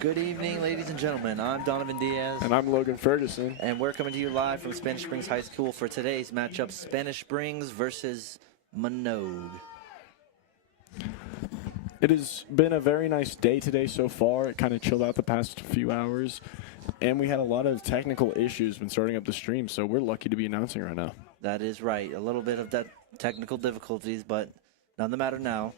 Good evening, ladies and gentlemen. I'm Donovan Diaz. And I'm Logan Ferguson. And we're coming to you live from Spanish Springs High School for today's matchup, Spanish Springs versus Manogue. It has been a very nice day today so far. It kind of chilled out the past few hours. And we had a lot of technical issues when starting up the stream, so we're lucky to be announcing right now. That is right. A little bit of that technical difficulties, but none the matter now.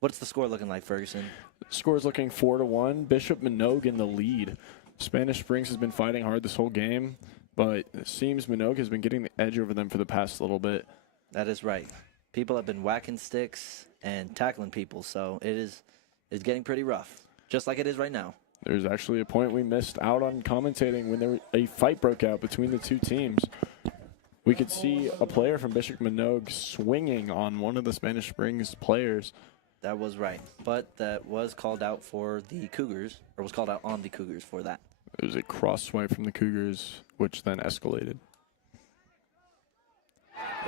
What's the score looking like, Ferguson? Score is looking 4-1. Bishop Manogue in the lead. Spanish Springs has been fighting hard this whole game, but it seems Manogue has been getting the edge over them for the past little bit. That is right. People have been whacking sticks and tackling people, so it's getting pretty rough, just like it is right now. There's actually a point we missed out on commentating when a fight broke out between the two teams. We could see a player from Bishop Manogue swinging on one of the Spanish Springs players. That was right, but that was called out for the Cougars, or was called out on the Cougars for that. It was a cross swipe from the Cougars, which then escalated.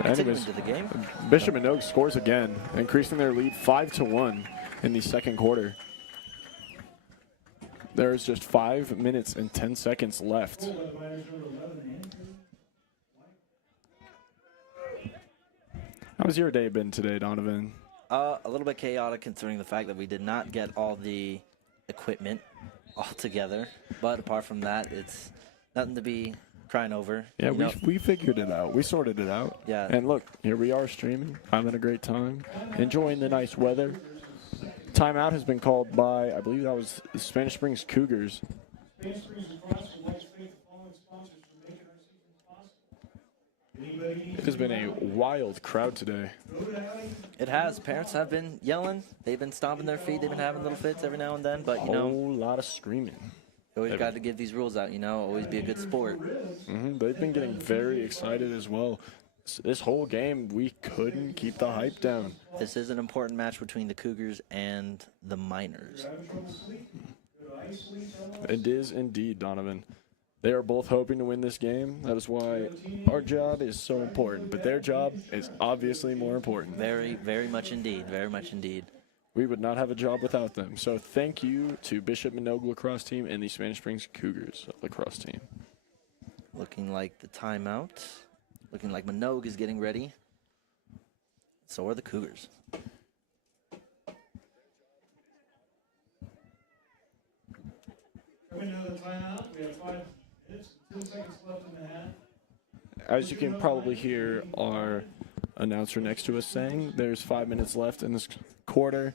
Anyways, into the game. Bishop Manogue scores again, increasing their lead 5-1 in the second quarter. There is just 5 minutes and 10 seconds left. How's your day been today, Donovan? A little bit chaotic considering the fact that we did not get all the equipment all together. But apart from that, it's nothing to be crying over. Yeah, we figured it out. We sorted it out. Yeah. And look, here we are streaming, having a great time, enjoying the nice weather. Timeout has been called by, I believe that was the Spanish Springs Cougars. It has been a wild crowd today. It has. Parents have been yelling. They've been stomping their feet. They've been having little fits every now and then. But, you know, a whole lot of screaming. You always got to give these rules out, you know, always be a good sport. They've been getting very excited as well. This whole game, we couldn't keep the hype down. This is an important match between the Cougars and the Miners. It is indeed, Donovan. They are both hoping to win this game. That is why our job is so important. But their job is obviously more important. Very, very much indeed. Very much indeed. We would not have a job without them. So thank you to Bishop Manogue Lacrosse team and the Spanish Springs Cougars Lacrosse team. Looking like the timeout. Looking like Manogue is getting ready. So are the Cougars. Another timeout. We have 5 minutes, 2 seconds left in the half. As you can probably hear our announcer next to us saying, there's 5 minutes left in this quarter.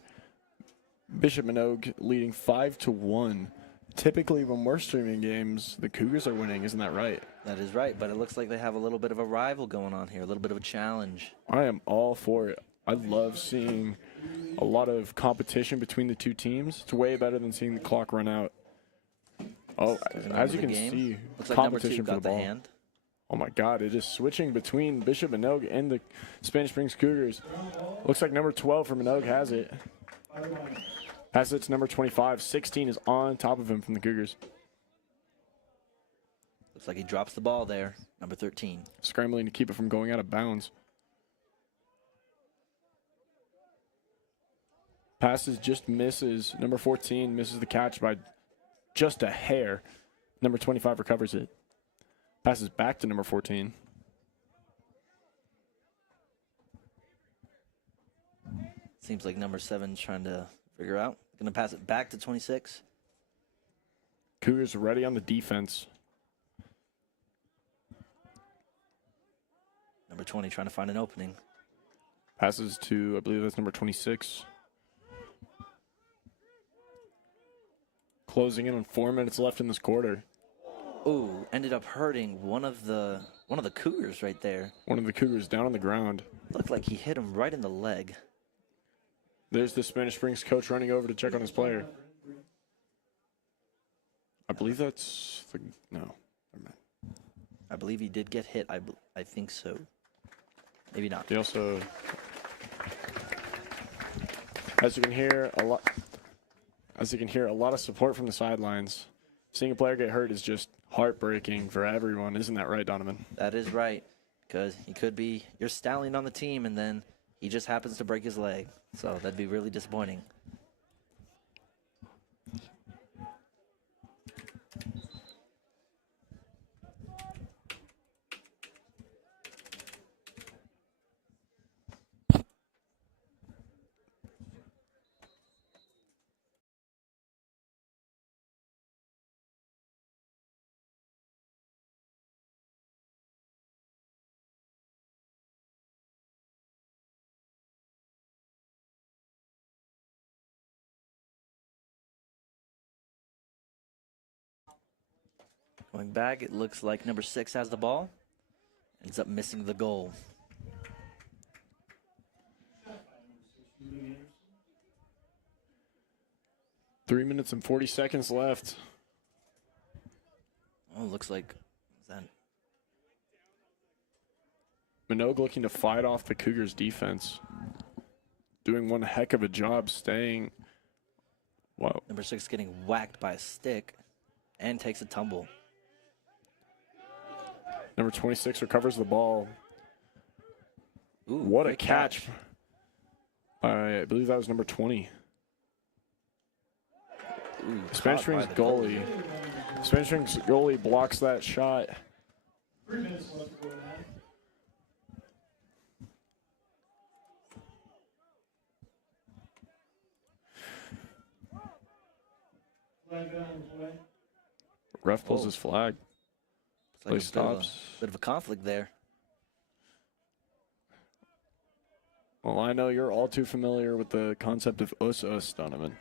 Bishop Manogue leading 5-1. Typically, when we're streaming games, the Cougars are winning. Isn't that right? That is right, but it looks like they have a little bit of a rival going on here, a little bit of a challenge. I am all for it. I love seeing a lot of competition between the two teams. It's way better than seeing the clock run out. Oh, as you can see, looks like competition number 2 for the ball. hand. Oh my God, it is switching between Bishop Manogue and the Spanish Springs Cougars. Looks like number 12 for Manogue has it. Passes it to number 25. 16 is on top of him from the Cougars. Looks like he drops the ball there, number 13. Scrambling to keep it from going out of bounds. Passes just misses. Number 14 misses the catch by just a hair. Number 25 recovers it. Passes back to number 14. Seems like number 7's trying to figure out. Going to pass it back to 26. Cougars ready on the defense. Number 20 trying to find an opening. Passes to, I believe that's number 26. Closing in on 4 minutes left in this quarter. Ooh, ended up hurting one of the Cougars right there. One of the Cougars down on the ground. Looked like he hit him right in the leg. There's the Spanish Springs coach running over to check on his player. I believe that's the, no. Never mind. I believe he did get hit. I think so. Maybe not. They also, as you can hear, a lot of support from the sidelines. Seeing a player get hurt is just heartbreaking for everyone. Isn't that right, Donovan? That is right, because he could be your stallion on the team, and then he just happens to break his leg. So that'd be really disappointing. Going back, it looks like number 6 has the ball. Ends up missing the goal. Three minutes and 40 seconds left. Oh, looks like that. Manogue looking to fight off the Cougars' defense. Doing one heck of a job staying. Wow. Number 6 getting whacked by a stick and takes a tumble. Number 26 recovers the ball. Ooh, What a great catch. I believe that was number 20. Ooh, Spanish caught by Springs the goalie. Spanish Springs goalie blocks that shot. 3 minutes left to go in that. Flag down on the play. Ref pulls Oh. his flag. It's Play like stops. bit of a conflict there. Well, I know you're all too familiar with the concept of us, Donovan.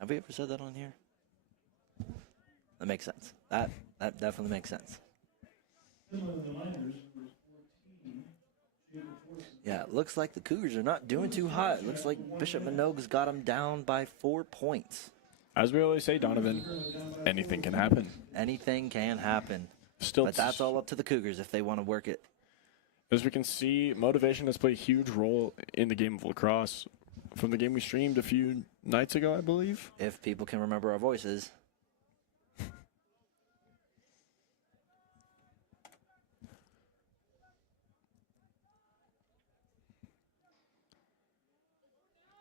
Have we ever said that on here? That makes sense. That definitely makes sense. Similar to the minors, number 14, Jacob Forson. Yeah, it looks like the Cougars are not doing too hot. It looks like Bishop Manogue's got them down by 4 points. As we always say, Donovan, anything can happen. Anything can happen. Still, But that's all up to the Cougars if they want to work it. as we can see, motivation has played a huge role in the game of lacrosse. From the game we streamed a few nights ago, I believe. If people can remember our voices.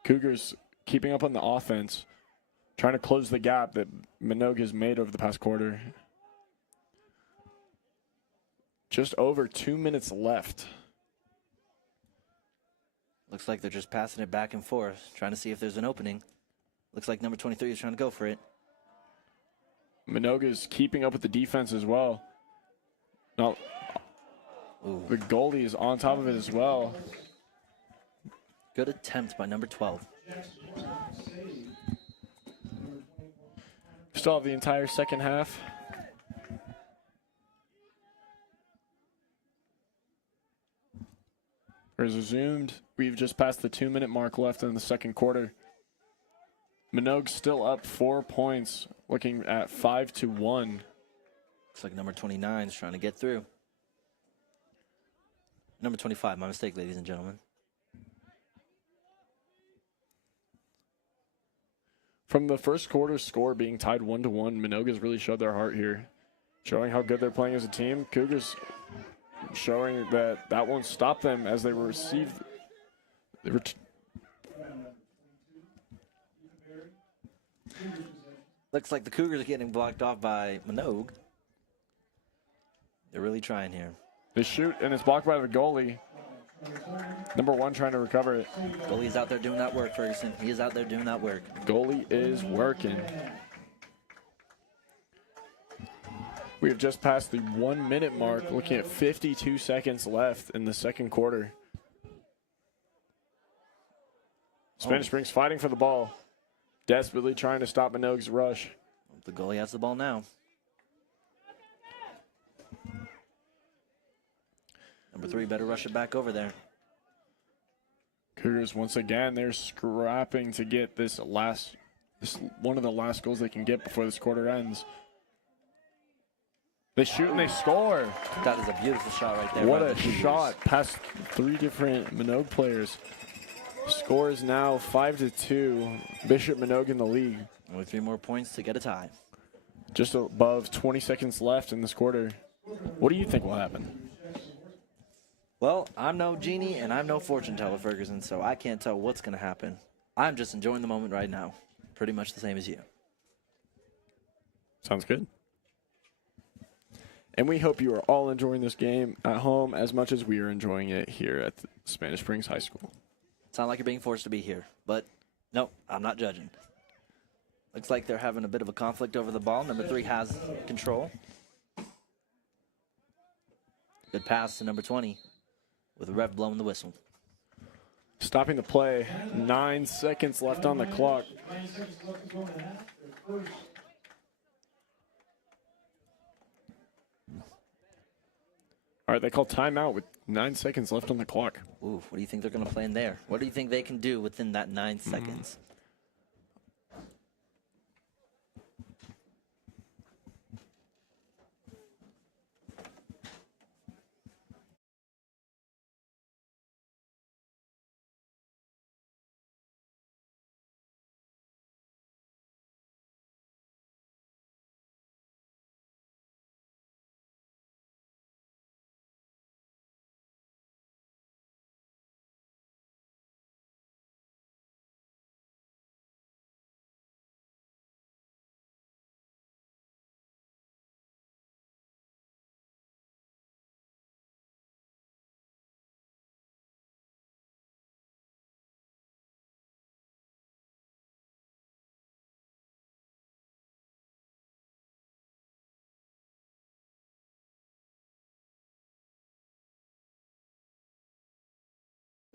Cougars keeping up on the offense, trying to close the gap that Manogue has made over the past quarter. Just over 2 minutes left. Looks like they're just passing it back and forth, trying to see if there's an opening. Looks like number 23 is trying to go for it. Manogue is keeping up with the defense as well. Now, Ooh, the goalie is on top of it as well. good attempt by number 12. Still have the entire second half. Resumed. We've just passed the 2 minute mark left in the second quarter. Manogue still up 4 points, looking at 5-1. Looks like number 29 is trying to get through. Number 25, my mistake, ladies and gentlemen. From the first quarter score being tied 1-1, Manogue has really showed their heart here, showing how good they're playing as a team. Cougars showing that won't stop them as they receive. Looks like the Cougars are getting blocked off by Manogue. They're really trying here. They shoot, and it's blocked by the goalie. Number 1 trying to recover it. Goalie's out there doing that work, Ferguson. He is out there doing that work. Goalie is working. We have just passed the 1 minute mark, looking at 52 seconds left in the second quarter. Spanish Springs fighting for the ball, desperately trying to stop Manogue's rush. The goalie has the ball now. Number 3 better rush it back over there. Cougars, once again, they're scrapping to get this one of the last goals they can get before this quarter ends. They shoot and they score. That is a beautiful shot right there. What by a the Cougars. shot past 3 different Manogue players. Score is now 5-2. Bishop Manogue in the league. Only 3 more points to get a tie. Just above 20 seconds left in this quarter. What do you think will happen? Well, I'm no genie and I'm no fortune teller, Ferguson, so I can't tell what's going to happen. I'm just enjoying the moment right now. Pretty much the same as you. Sounds good. And we hope you are all enjoying this game at home as much as we are enjoying it here at Spanish Springs High School. Sound like you're being forced to be here, but no, I'm not judging. Looks like they're having a bit of a conflict over the ball. Number 3 has control. Good pass to number 20 with the ref blowing the whistle. Stopping the play. 9 seconds left on the clock. 9 seconds left to go in the half. Their first. All right, they call timeout with 9 seconds left on the clock. Ooh, what do you think they're going to play in there? What do you think they can do within that 9 seconds?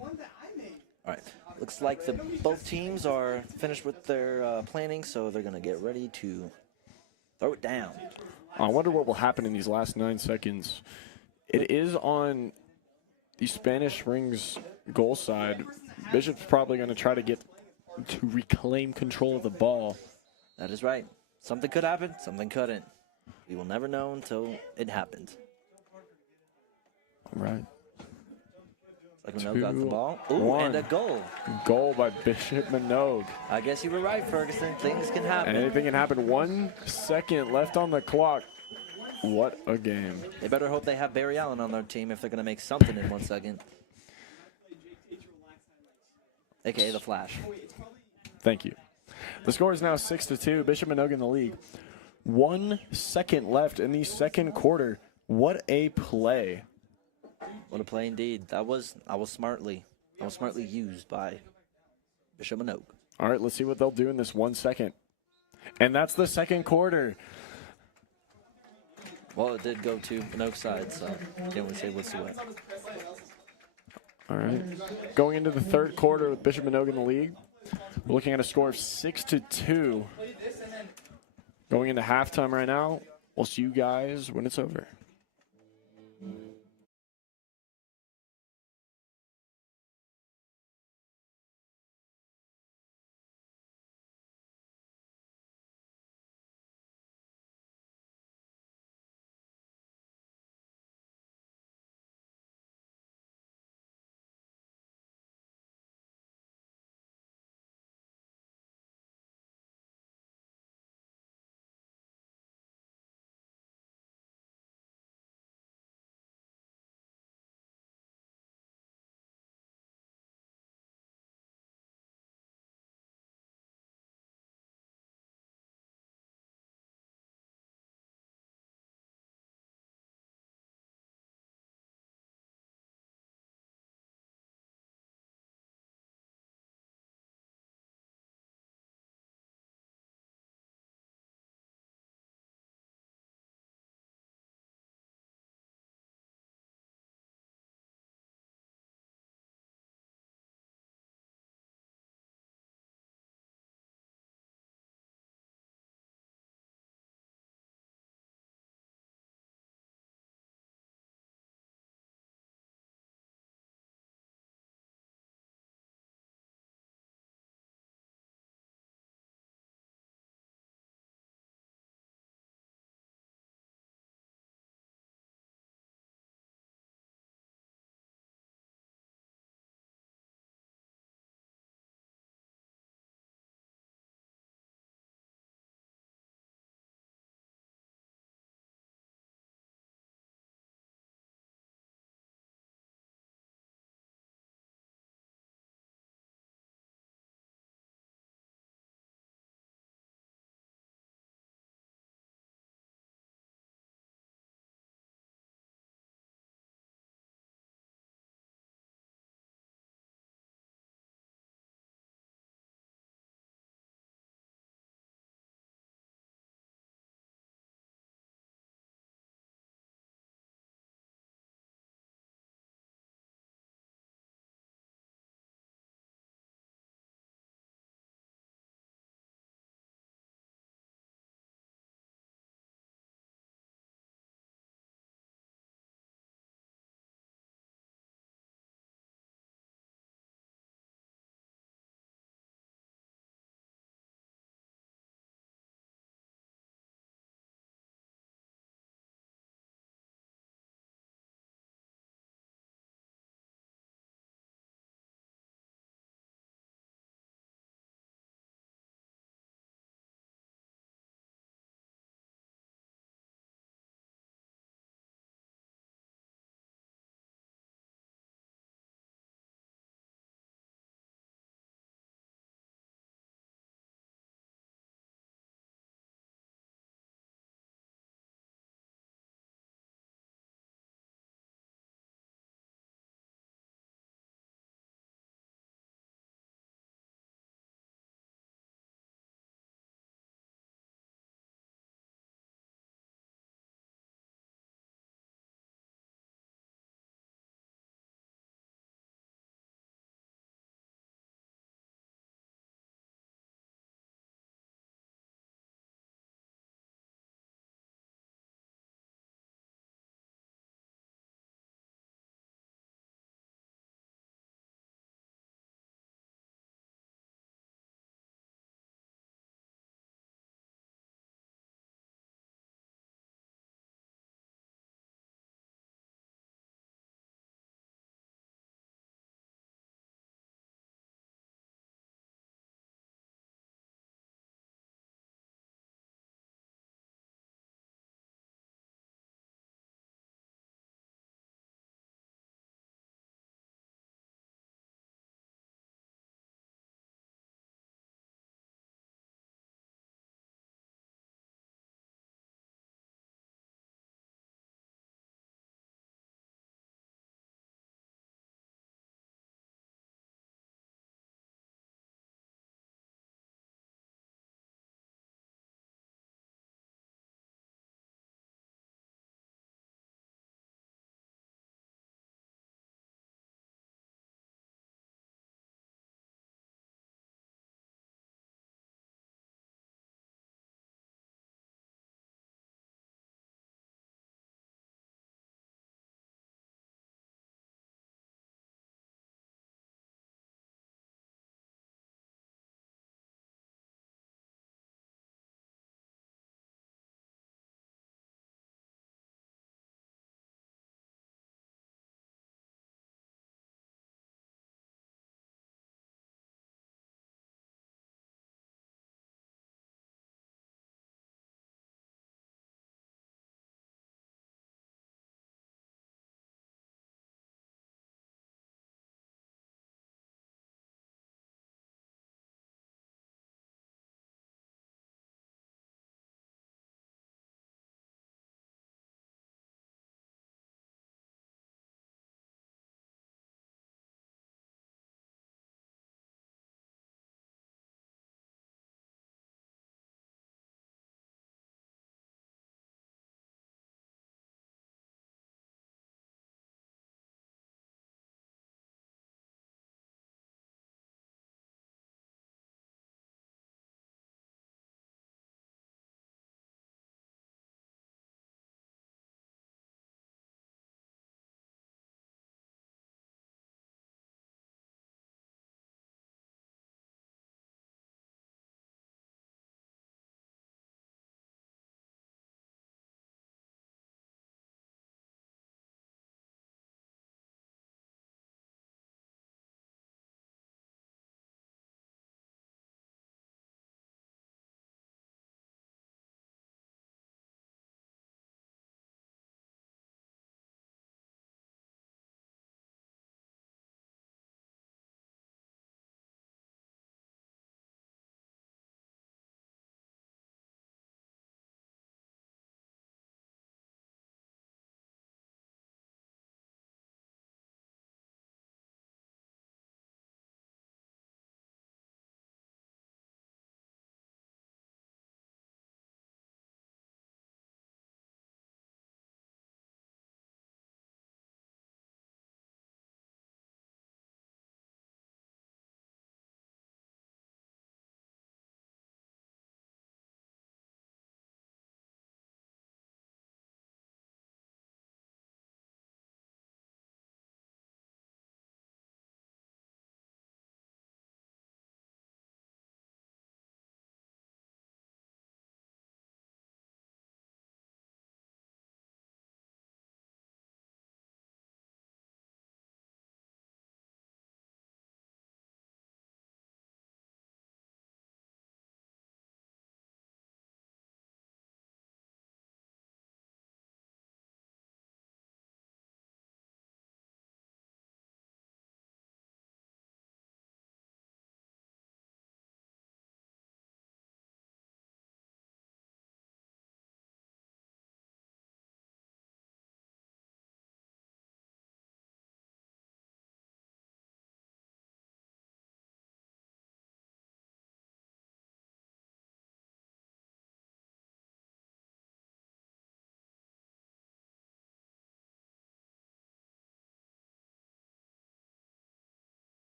All right. Looks like both teams are finished with their planning, so they're going to get ready to throw it down. I wonder what will happen in these last 9 seconds. It is on the Spanish Springs goal side. Bishop's probably going to try to reclaim control of the ball. That is right. Something could happen, something couldn't. We will never know until it happens. All right. Like Manogue got the ball. Ooh, 1. and a goal. Goal by Bishop Manogue. I guess you were right, Ferguson. Things can happen. And anything can happen. 1 second left on the clock. What a game. They better hope they have Barry Allen on their team if they're going to make something in 1 second. AKA the Flash. Thank you. The score is now 6-2. Bishop Manogue in the league. 1 second left in the second quarter. What a play. What a play indeed. That was smartly used by Bishop Manogue. All right, let's see what they'll do in this 1 second. And that's the second quarter. Well, it did go to Manogue's side, so can't really say what's what. All right. Going into the third quarter with Bishop Manogue in the league, we're looking at a score of 6-2. Going into halftime right now. We'll see you guys when it's over.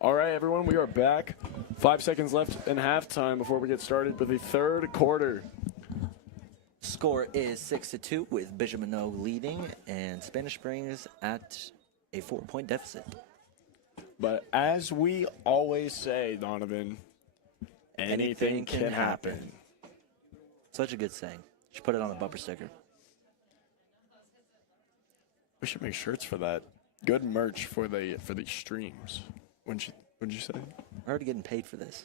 All right, everyone, we are back. 5 seconds left in halftime before we get started with the third quarter. Score is 6-2 with Bishop Manogue leading and Spanish Springs at a 4-point deficit. But as we always say, Donovan, anything can happen. Such a good saying. Should put it on a bumper sticker. We should make shirts for that. Good merch for the streams. What'd you say? We're already getting paid for this.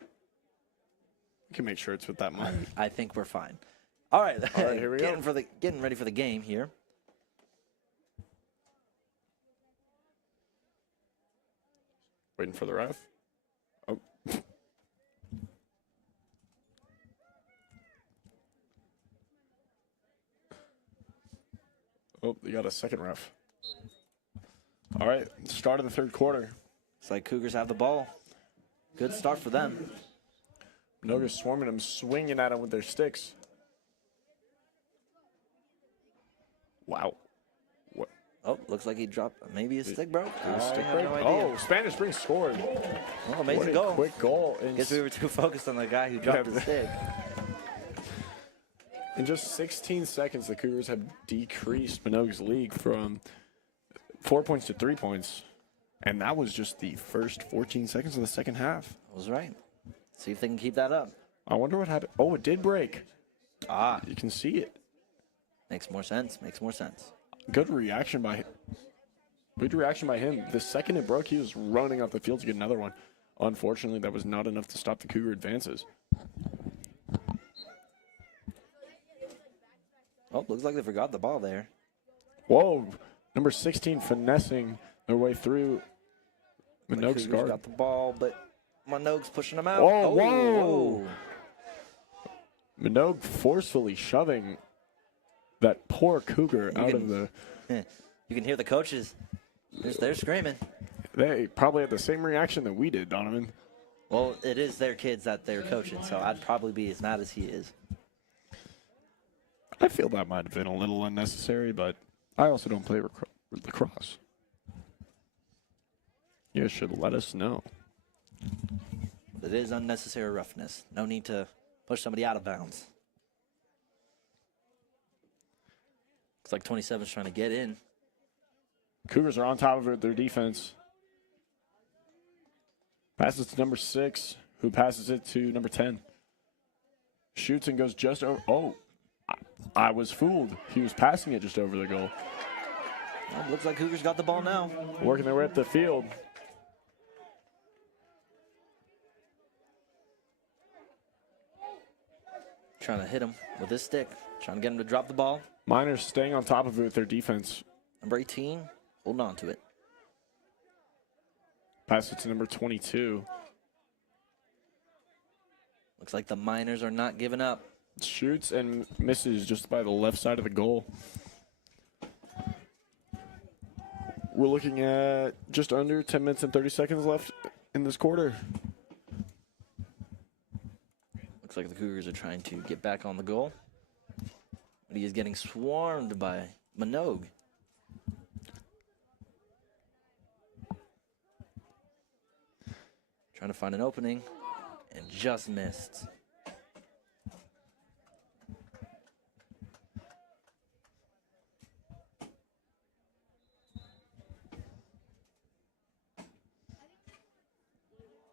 We can make shirts with that money. I think we're fine. All right, Here we go. Getting ready for the game here. Waiting for the ref. Oh. Oh, you got a second ref. All right, start of the third quarter. It's like Cougars have the ball. Good start for them. Manogue swarming them, swinging at them with their sticks. Wow. What? Oh, looks like he dropped maybe his stick broke. I Stick have break? no idea. Oh, Spanish Springs scored. Well, amazing What a goal. quick goal. Guess we were too focused on the guy who dropped his stick. In just 16 seconds, the Cougars have decreased Manogue's lead from 4 points to 3 points. And that was just the first 14 seconds of the second half. I was right. See if they can keep that up. I wonder what happened. Oh, it did break. Ah, You can see it. makes more sense. Makes more sense. Good reaction by him. Good reaction by him. The second it broke, he was running off the field to get another one. Unfortunately, that was not enough to stop the Cougar advances. Oh, looks like they forgot the ball there. Whoa. Number 16 finessing their way through The Manogue's Cougars guard. got the ball, but Manogue's pushing them out. Whoa, Oh, whoa. Manogue forcefully shoving that poor Cougar out of the... You can hear the coaches. They're screaming. They probably had the same reaction that we did, Donovan. Well, it is their kids that they're coaching, so I'd probably be as mad as he is. I feel that might have been a little unnecessary, but I also don't play lacrosse. You guys should let us know. It is unnecessary roughness. No need to push somebody out of bounds. Looks like 27's trying to get in. Cougars are on top of it, their defense. Passes to number 6, who passes it to number 10. Shoots and goes just over. Oh, I was fooled. He was passing it just over the goal. Well, looks like Cougars got the ball now. Working their way up the field. Trying to hit him with his stick. Trying to get him to drop the ball. Miners staying on top of it with their defense. Number 18, holding on to it. Pass it to number 22. Looks like the Miners are not giving up. Shoots and misses just by the left side of the goal. We're looking at just under 10 minutes and 30 seconds left in this quarter. Looks like the Cougars are trying to get back on the goal. But he is getting swarmed by Manogue. Trying to find an opening and just missed.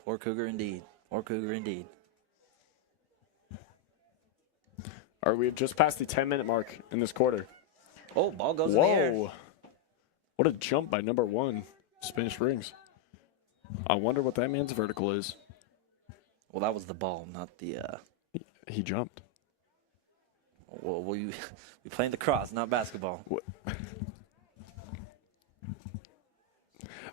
Poor Cougar indeed. Poor Cougar indeed. All right, we have just passed the 10-minute mark in this quarter. Oh, ball goes in the air. Whoa. What a jump by number 1, Spanish Springs. I wonder what that man's vertical is. Well, that was the ball, not the... He jumped. Well, we playing the cross, not basketball. What?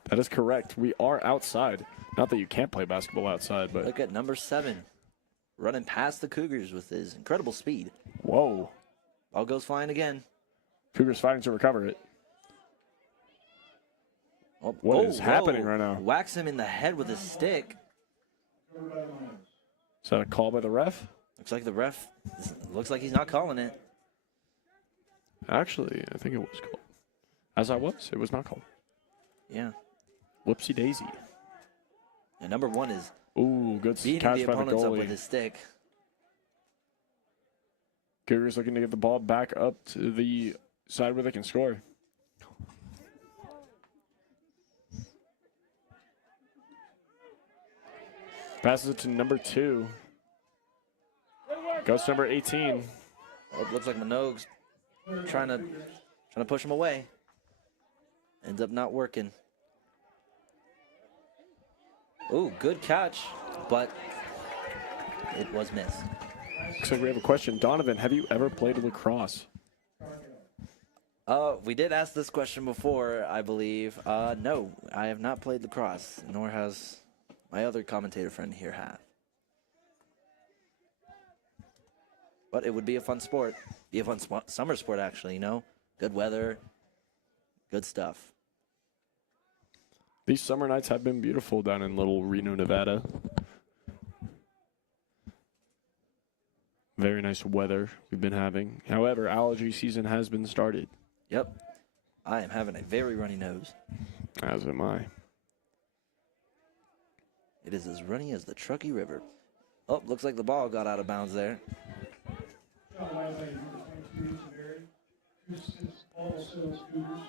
That is correct. We are outside. Not that you can't play basketball outside, but... Look at number 7. Running past the Cougars with his incredible speed. Whoa. Ball goes flying again. Cougars fighting to recover it. Oh, What is happening right now? Whacks him in the head with his stick. Is that a call by the ref? Looks like the ref, looks like he's not calling it. Actually, I think it was called. As I was, it was not called. Yeah. Whoopsie daisy. And number 1 is Ooh, good beating catch the by the opponents up with goalie. his stick. Cougars looking to get the ball back up to the side where they can score. Passes it to number 2. Goes to number 18. Oh, it looks like Manogue's trying to push him away. Ends up not working. Ooh, good catch, but it was missed. Looks like we have a question. Donovan, have you ever played lacrosse? We did ask this question before, I believe. No, I have not played lacrosse, nor has my other commentator friend here have. But it would be a fun sport. Be a fun summer sport, actually, you know? Good weather, good stuff. These summer nights have been beautiful down in little Reno, Nevada. Very nice weather we've been having. However, allergy season has been started. Yep. I am having a very runny nose. As am I. It is as runny as the Truckee River. Oh, looks like the ball got out of bounds there. Shot by number 22, Severity. All sales Cougars.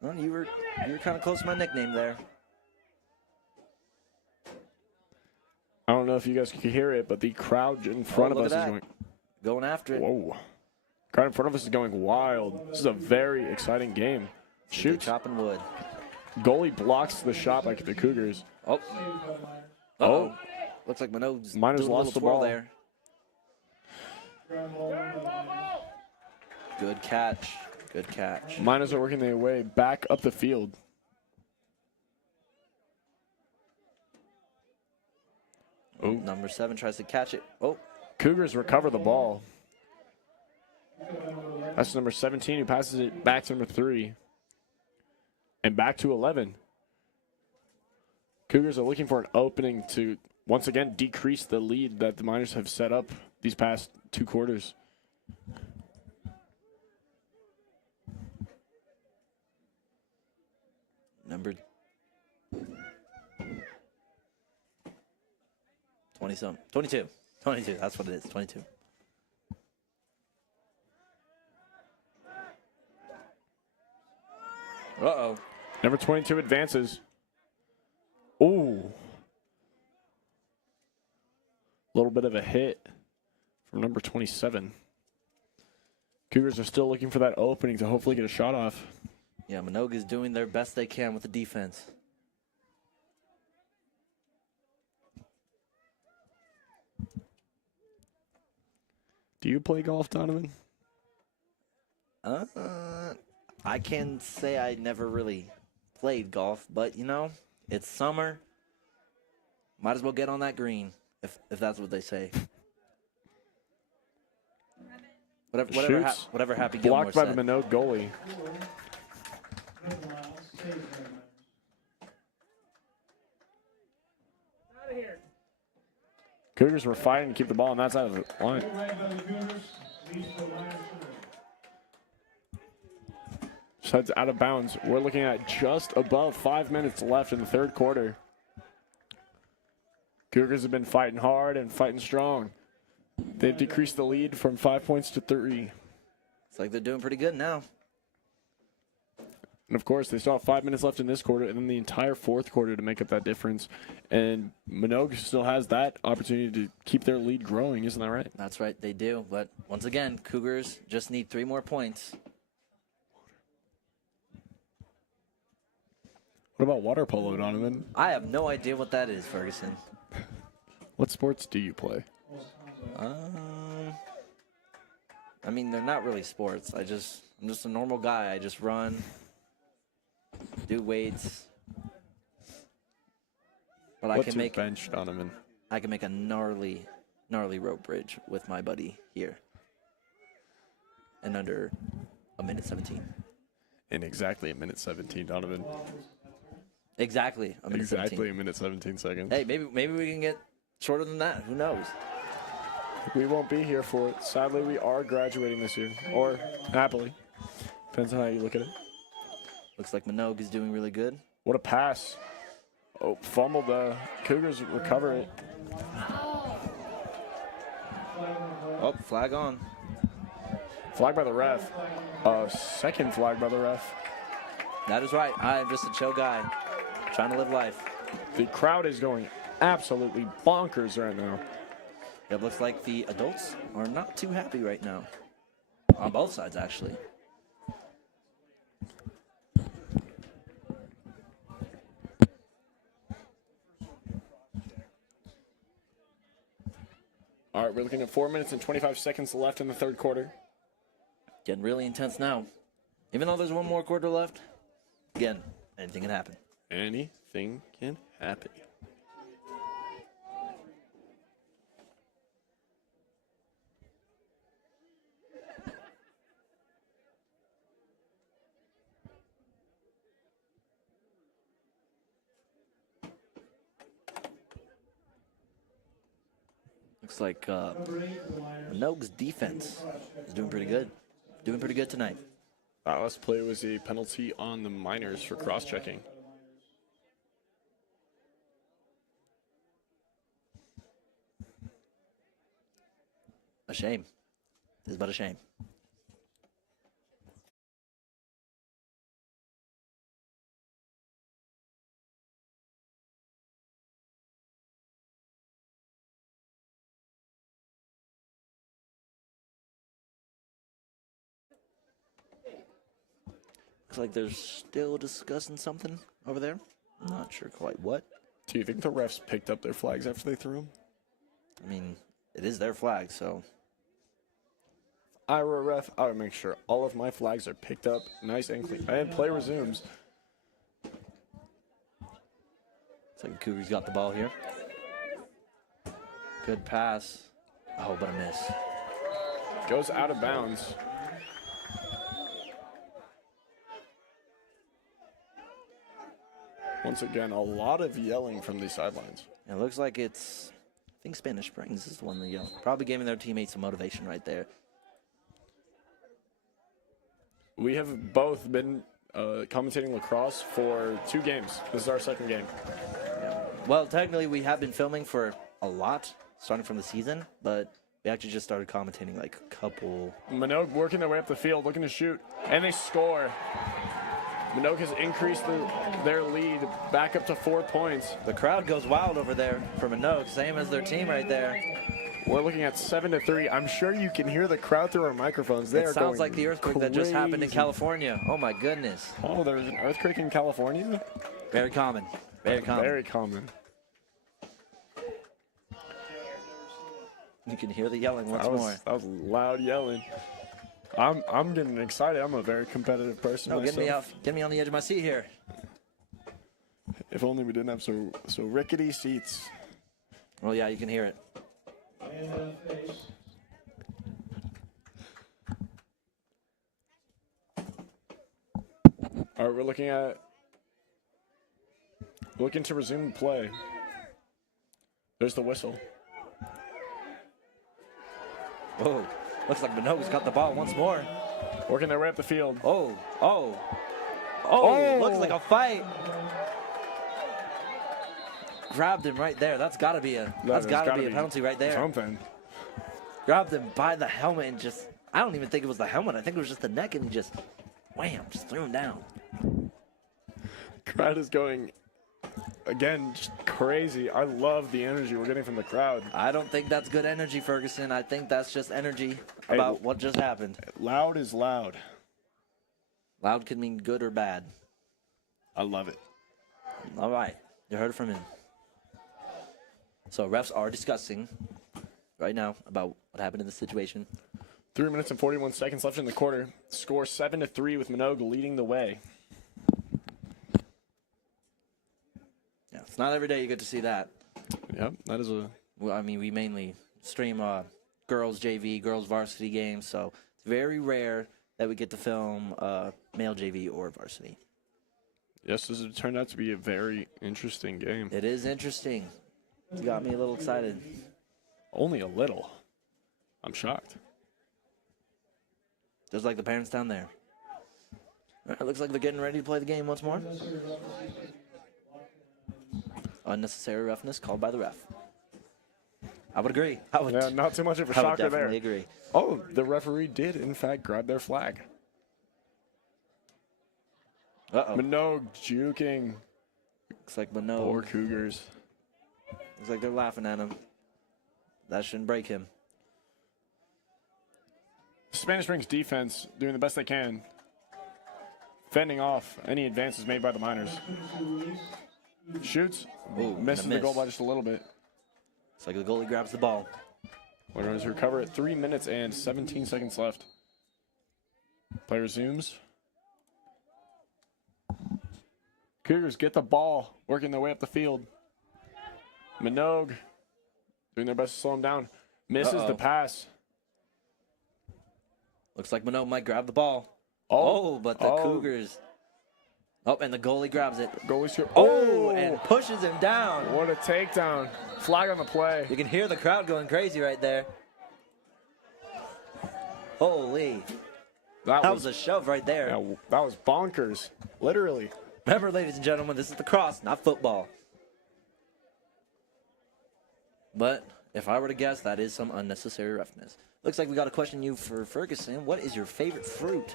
Well, you were kind of close to my nickname there. I don't know if you guys can hear it, but the crowd in front of look us at is that. going. Going after it. Whoa. Crowd in front of us is going wild. This is a very exciting game. They Shoots. chopping wood. Goalie blocks the shot by the Cougars. Oh. Saved by Miners. Uh-oh. Looks like Manogue's Miners doing a lost little the twirl ball. there. Ground ball won by Miners. Good catch. Good catch. Miners are working their way back up the field. Oh, number 7 tries to catch it. Oh, Cougars recover the ball. That's number 17 who passes it back to number 3. And back to 11. Cougars are looking for an opening to once again decrease the lead that the Miners have set up these past 2 quarters. number 20-some. 22. 22, that's what it is. 22. Uh-oh. Number 22 advances. Ooh. A little bit of a hit from number 27. Cougars are still looking for that opening to hopefully get a shot off. Yeah, Manogue is doing their best they can with the defense. Do you play golf, Donovan? I can say I never really played golf, but, you know, it's summer. Might as well get on that green, if that's what they say. Shoots. Whatever Happy Gilmore Blocked by said. the Manogue goalie. Another mile. Saved by Miners. Cougars were fighting to keep the ball on that side of the line. Goal ran by the Cougars. Leads to Miners. Just heads out of bounds. We're looking at just above 5 minutes left in the third quarter. Cougars have been fighting hard and fighting strong. They've decreased the lead from 5 points to 3. It's like they're doing pretty good now. And of course, they still have 5 minutes left in this quarter and then the entire fourth quarter to make up that difference. And Manogue still has that opportunity to keep their lead growing, isn't that right? That's right, they do. But once again, Cougars just need 3 more points. What about water polo, Donovan? I have no idea what that is, Ferguson. What sports do you play? I mean, they're not really sports. I'm just a normal guy. I just run, do weights. But I can make bench, Donovan? I can make a gnarly rope bridge with my buddy here. In under a minute 17. In exactly a minute 17, Donovan. Exactly a minute 17. Exactly a minute 17 seconds. Hey, maybe we can get shorter than that. Who knows? We won't be here for it. Sadly, we are graduating this year. Or happily. Depends on how you look at it. Looks like Manogue is doing really good. What a pass. Oh, fumbled. The Cougars recover it. Oh, flag on. Flag by the ref. Second flag by the ref. That is right. I am just a chill guy trying to live life. The crowd is going absolutely bonkers right now. It looks like the adults are not too happy right now. On both sides, actually. All right, we're looking at 4 minutes and 25 seconds left in the third quarter. Getting really intense now. Even though there's one more quarter left, again, anything can happen. Anything can happen. Looks like Manogue's defense is doing pretty good. Doing pretty good tonight. That last play was a penalty on the Miners for cross-checking. A shame. This is but a shame. Looks like they're still discussing something over there. I'm not sure quite what. Do you think the refs picked up their flags after they threw them? I mean, it is their flag, so. If I were a ref, I would make sure all of my flags are picked up nice and clean. And play resumes. Looks like the Cougars got the ball here. Good pass. Oh, but a miss. Goes out of bounds. Once again, a lot of yelling from the sidelines. It looks like it's, I think Spanish Springs is the one that yelled. Probably giving their teammates some motivation right there. We have both been commentating lacrosse for 2 games. This is our second game. Yeah. Well, technically we have been filming for a lot, starting from the season, but we actually just started commentating like a couple. Manogue working their way up the field, looking to shoot, and they score. Manogue has increased their lead back up to 4 points. The crowd goes wild over there for Manogue, same as their team right there. We're looking at 7-3. I'm sure you can hear the crowd through our microphones. It sounds like the earthquake that just happened in California. Oh my goodness. Oh, there was an earthquake in California? Very common. Very common. Very common. You can hear the yelling once more. That was loud yelling. I'm getting excited. I'm a very competitive person myself. Get me on the edge of my seat here. If only we didn't have so rickety seats. Well, yeah, you can hear it. All right, we're looking to resume play. There's the whistle. Whoa. Looks like Manogue's got the ball once more. Working their way up the field. Oh. Looks like a fight. Grabbed him right there. That's got to be a penalty right there. Something. Grabbed him by the helmet and just, I don't even think it was the helmet. I think it was just the neck, and he just, wham, just threw him down. Crowd is going, again, just crazy. I love the energy we're getting from the crowd. I don't think that's good energy, Ferguson. I think that's just energy about what just happened. Loud is loud. Loud could mean good or bad. I love it. All right. You heard it from him. So refs are discussing right now about what happened in the situation. 3 minutes and 41 seconds left in the quarter. Score 7-3 with Manogue leading the way. Yeah, it's not every day you get to see that. Yep, that is a... Well, I mean, we mainly stream girls JV, girls varsity games, so it's very rare that we get to film male JV or varsity. Yes, this has turned out to be a very interesting game. It is interesting. It's got me a little excited. Only a little. I'm shocked. Just like the parents down there. All right, looks like they're getting ready to play the game once more. Unnecessary roughness called by the ref. I would agree. Yeah, not too much of a I would shocker there. definitely agree. Oh, the referee did, in fact, grab their flag. Uh-oh. Manogue juking. Looks like Manogue. Poor Cougars. Looks like they're laughing at him. That shouldn't break him. Spanish Springs defense doing the best they can. Fending off any advances made by the Miners. Shoots. Ooh, misses and a the goal miss. by just a little bit. It's like the goalie grabs the ball. We're going to recover at 3 minutes and 17 seconds left. Play resumes. Cougars get the ball, working their way up the field. Manogue doing their best to slow him down. Misses the pass. Looks like Manogue might grab the ball. Oh, But the Cougars. Oh, and the goalie grabs it. Goalie's here. Oh, and pushes him down. What a takedown. Flag on the play. You can hear the crowd going crazy right there. Holy. That was a shove right there. Yeah, that was bonkers. Literally. Remember, ladies and gentlemen, this is lacrosse, not football. But if I were to guess, that is some unnecessary roughness. Looks like we got a question you for Ferguson. What is your favorite fruit?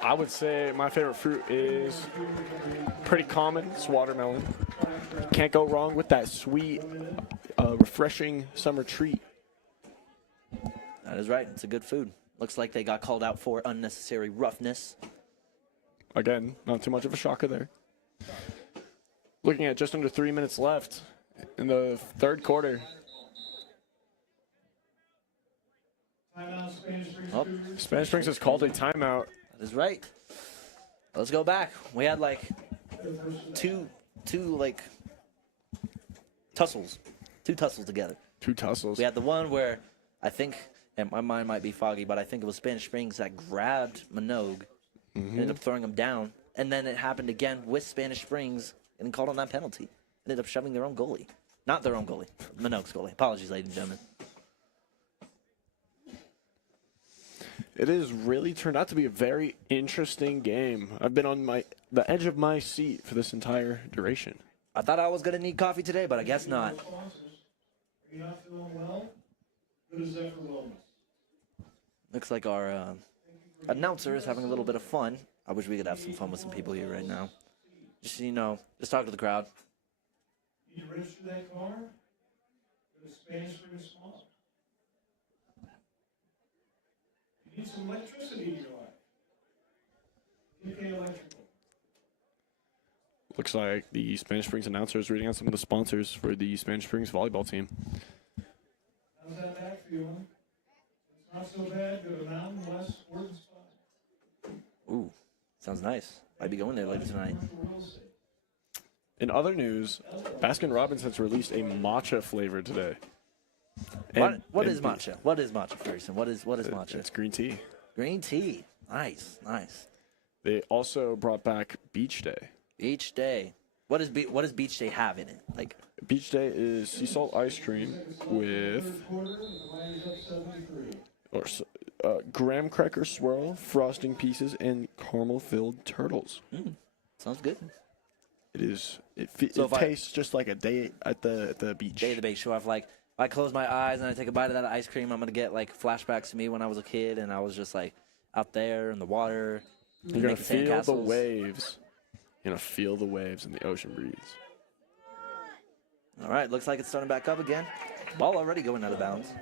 I would say my favorite fruit is pretty common. It's watermelon. Can't go wrong with that sweet, refreshing summer treat. That is right. It's a good food. Looks like they got called out for unnecessary roughness. Again, not too much of a shocker there. Looking at just under 3 minutes left in the third quarter. Oh, Spanish Springs has called a timeout. that is right. Let's go back. We had like two like tussles. Two tussles together. Two tussles. We had the one where I think, and my mind might be foggy, but I think it was Spanish Springs that grabbed Manogue, ended up throwing him down, and then it happened again with Spanish Springs and called on that penalty. Ended up shoving their own goalie. Not their own goalie, Manogue's goalie. Apologies, ladies and gentlemen. It has really turned out to be a very interesting game. I've been on the edge of my seat for this entire duration. I thought I was going to need coffee today, but I guess not. Are you not feeling well? Good as that for wellness. Looks like our announcer is having a little bit of fun. I wish we could have some fun with some people here right now. Just, just talk to the crowd. You need to register that car? Go to Spanish Springs Small. You need some electricity in your life. UK Electrical. Looks like the Spanish Springs announcer is reading out some of the sponsors for the Spanish Springs volleyball team. How's that back feeling? It's not so bad. Go to Mountain West Sport and Spa. Ooh, sounds nice. Might be going there later tonight. In other news, Baskin-Robbins has released a matcha flavor today. What is matcha? What is matcha, Ferguson? What is matcha? It's green tea. Green tea. Nice, nice. They also brought back Beach Day. Beach Day. What does Beach Day have in it? Like Beach Day is sea salt ice cream with graham cracker swirl, frosting pieces, and caramel-filled turtles. sounds good. It is. It tastes just like a day at the beach. Day of the beach. So if I close my eyes and I take a bite of that ice cream, I'm gonna get like flashbacks to me when I was a kid and I was just like out there in the water. You're gonna making feel the sandcastles. waves. You're gonna feel the waves and the ocean breeze. All right, looks like it's starting back up again. Ball already going out of bounds.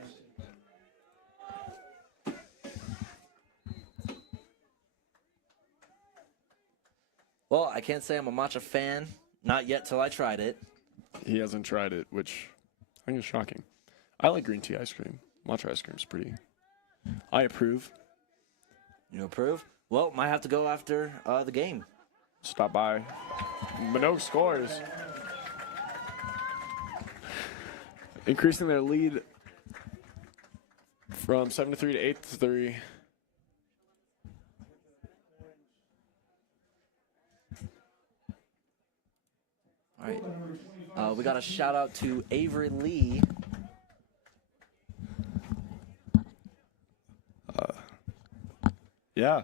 Well, I can't say I'm a matcha fan. Not yet till I tried it. He hasn't tried it, which I think is shocking. I like green tea ice cream. Matcha ice cream is pretty I approve. You approve? Well, might have to go after the game. Stop by. Manogue scores. Increasing their lead from 7-3 to 8-3. All right. We got a shout out to Avery Lee. Yeah.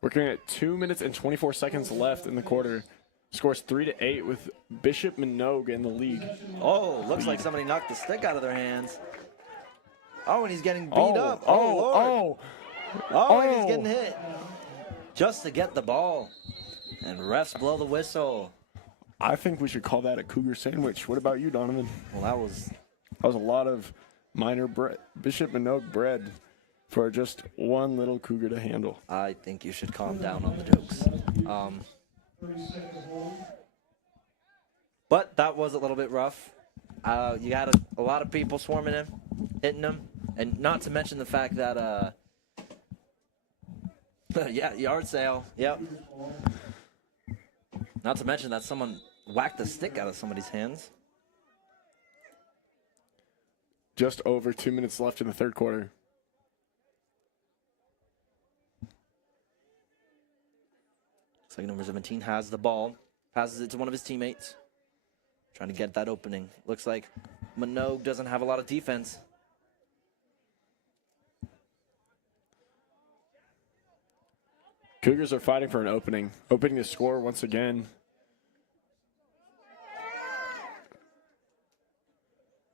Working at 2 minutes and 24 seconds left in the quarter. Scores 3-8 with Bishop Manogue in the league. Oh, looks like somebody knocked the stick out of their hands. Oh, and he's getting beat up. Oh, And he's getting hit. Just to get the ball. And refs blow the whistle. I think we should call that a Cougar sandwich. What about you, Donovan? Well, that was a lot of minor Bishop Manogue bread for just one little Cougar to handle. I think you should calm down on the jokes. But that was a little bit rough. You had a lot of people swarming him, hitting him, and not to mention the fact that, yeah, yard sale. Yep. Not to mention that someone whacked the stick out of somebody's hands. Just over 2 minutes left in the third quarter. Looks like number 17 has the ball, passes it to one of his teammates. Trying to get that opening. Looks like Manogue doesn't have a lot of defense. Cougars are fighting for an opening. Opening to score once again.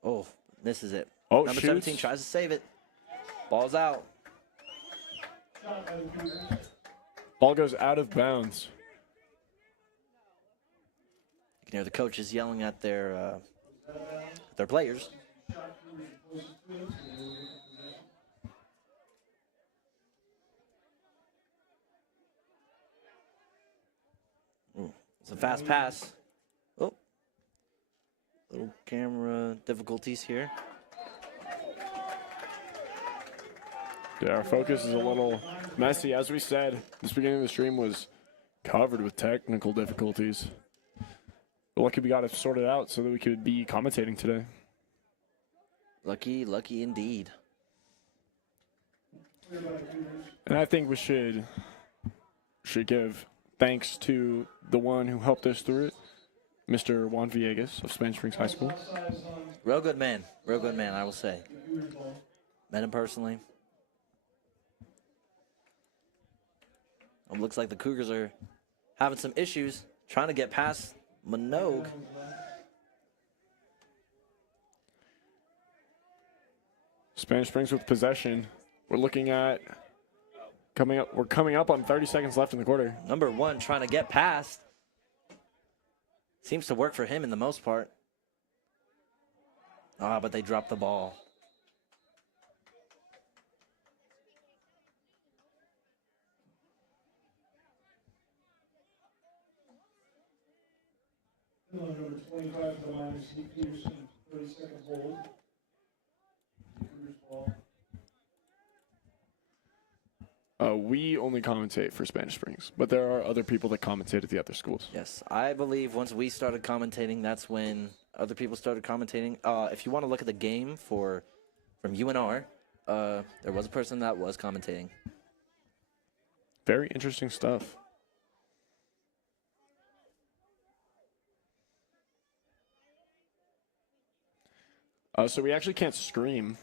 Oh, misses it. Oh, Number shoots. 17 tries to save it. Ball's out. Ball goes out of bounds. You can hear the coaches yelling at their players. It's a fast pass. Oh, little camera difficulties here. Yeah, our focus is a little messy. As we said, this beginning of the stream was covered with technical difficulties. But lucky we got it sorted out so that we could be commentating today. Lucky, lucky indeed. And I think we should give thanks to the one who helped us through it, Mr. Juan Villegas of Spanish Springs High School. Real good man, I will say. Met him personally. It looks like the Cougars are having some issues trying to get past Manogue. Spanish Springs with possession. We're looking at we're coming up on 30 seconds left in the quarter. Number 1 trying to get past. Seems to work for him in the most part. But they dropped the ball. Number 25 to the line, Steve Peterson, 30-second hold. Cougars ball. We only commentate for Spanish Springs, but there are other people that commentate at the other schools. Yes, I believe once we started commentating, that's when other people started commentating. If you want to look at the game from UNR, there was a person that was commentating. Very interesting stuff. So we actually can't scream,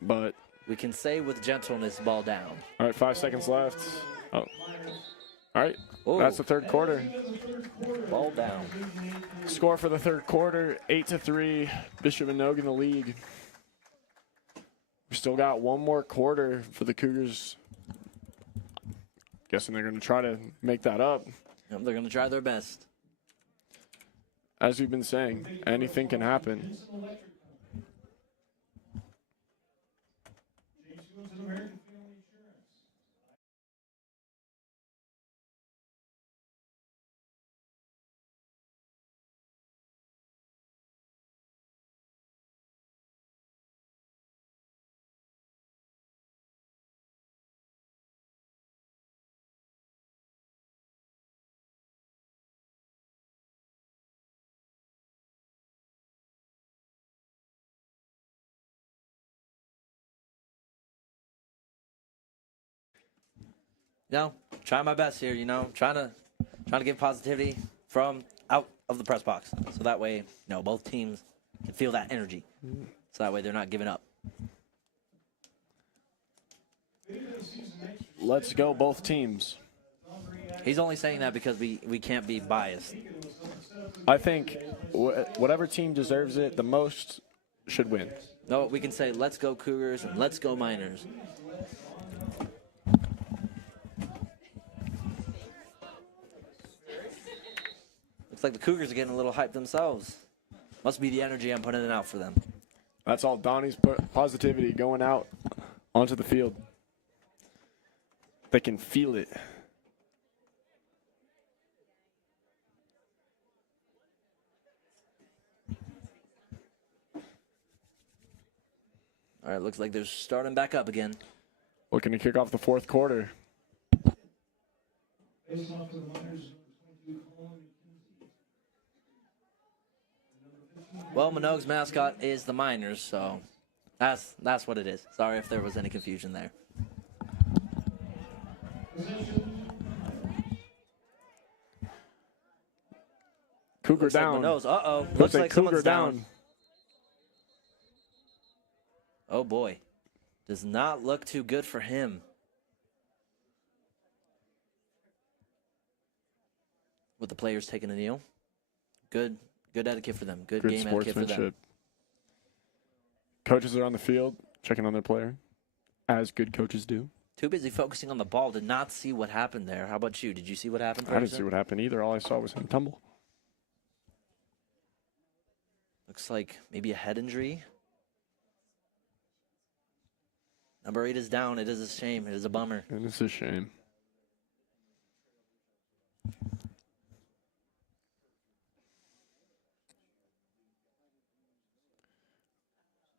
but We can say with gentleness, ball down. all right, 5 seconds left. Oh, all right, Ooh. that's the third quarter. Ball down. Score for the third quarter: 8-3. Bishop Manogue in the league. We still got one more quarter for the Cougars. Guessing they're going to try to make that up. They're going to try their best. As we've been saying, anything can happen. trying my best here. Trying to give positivity from out of the press box, so that way, both teams can feel that energy. So that way they're not giving up. Let's go, both teams. He's only saying that because we can't be biased. I think whatever team deserves it the most should win. No, we can say, let's go Cougars and let's go Miners. Looks like the Cougars are getting a little hyped themselves. Must be the energy I'm putting it out for them. That's all Donnie's positivity going out onto the field. They can feel it. All right, looks like they're starting back up again. Looking to kick off the fourth quarter. Face off for the Miners, number 22, Colin McKenzie. Well, Manogue's mascot is the Miners, so that's what it is. Sorry if there was any confusion there. Cougar Looks down. like Manogue's. Looks like Cougar someone's down. Oh, boy. Does not look too good for him. With the players taking a kneel. Good etiquette for them. Good game etiquette for them. Sportsmanship. Coaches are on the field, checking on their player, as good coaches do. Too busy focusing on the ball. Did not see what happened there. How about you? Did you see what happened? I didn't see what happened either. All I saw was him tumble. Looks like maybe a head injury. Number 8 is down. It is a shame. It is a bummer. And it's a shame.